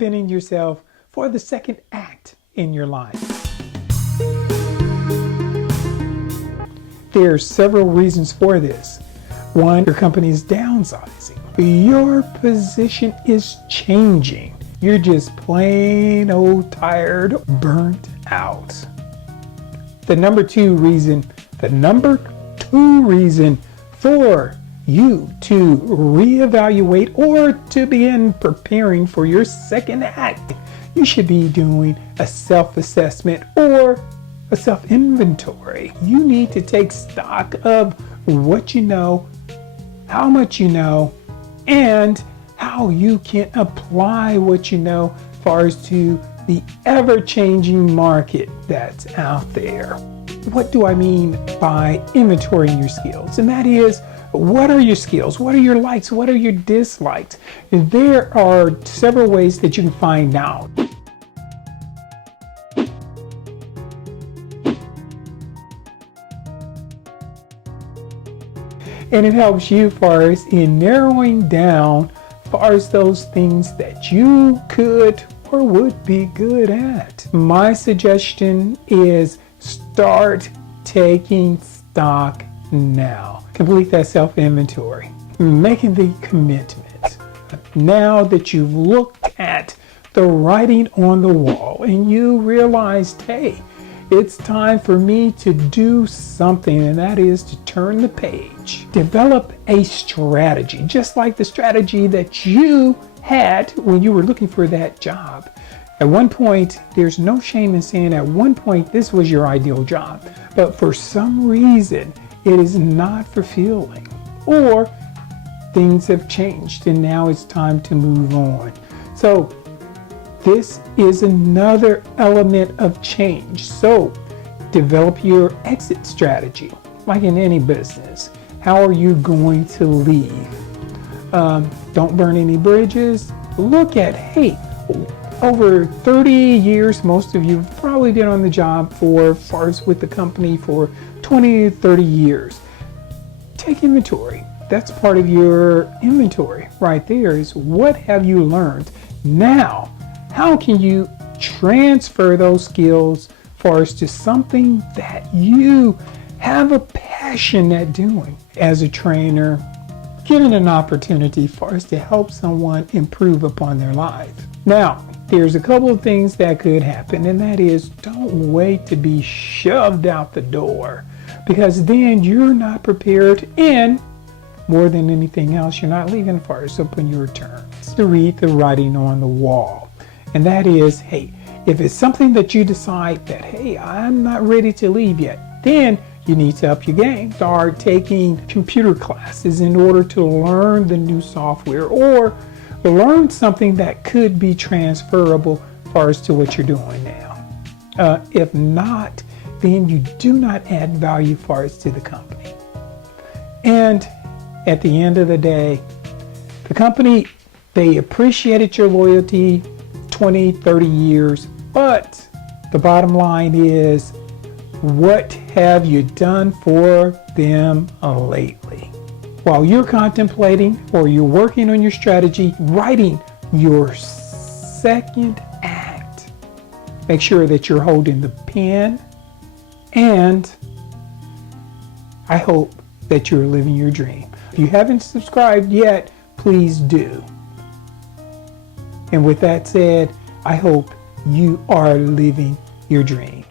reinventing yourself for the second act in your life. There are several reasons for this. One, your company is downsizing. Your position is changing. You're just plain old tired, burnt out. The number two reason for you to reevaluate or to begin preparing for your second act, you should be doing a self-assessment or a self-inventory. You need to take stock of what you know, how much you know, and how you can apply what you know as far as to the ever-changing market that's out there. What do I mean by inventorying your skills? And that is, what are your skills? What are your likes? What are your dislikes? There are several ways that you can find out. And it helps you far as in narrowing down far as those things that you could or would be good at. My suggestion is start taking stock now. Complete that self-inventory. Making the commitment. Now that you've looked at the writing on the wall and you realized, hey, it's time for me to do something, and that is to turn the page. Develop a strategy, just like the strategy that you had when you were looking for that job. At one point, there's no shame in saying at one point this was your ideal job, but for some reason it is not fulfilling, or things have changed and now it's time to move on. So this is another element of change. So develop your exit strategy, like in any business. How are you going to leave? Don't burn any bridges. Look at, hey, over 30 years, most of you have probably been on the job for, as far as with the company, for 20 to 30 years. Take inventory. That's part of your inventory right there, is what have you learned? Now, how can you transfer those skills for us to something that you have a passion at doing? As a trainer, given an opportunity for us to help someone improve upon their life. Now, there's a couple of things that could happen, and that is, don't wait to be shoved out the door, because then you're not prepared, and more than anything else, you're not leaving far as up when you return. It's to read the writing on the wall. And that is, hey, if it's something that you decide that, hey, I'm not ready to leave yet, then you need to up your game. Start taking computer classes in order to learn the new software, or learn something that could be transferable as far as to what you're doing now. If not, then you do not add value as far as to the company. And at the end of the day, the company, they appreciated your loyalty 20, 30 years, but the bottom line is, what have you done for them lately? While you're contemplating or you're working on your strategy, writing your second act, make sure that you're holding the pen, and I hope that you're living your dream. If you haven't subscribed yet, please do. And with that said, I hope you are living your dream.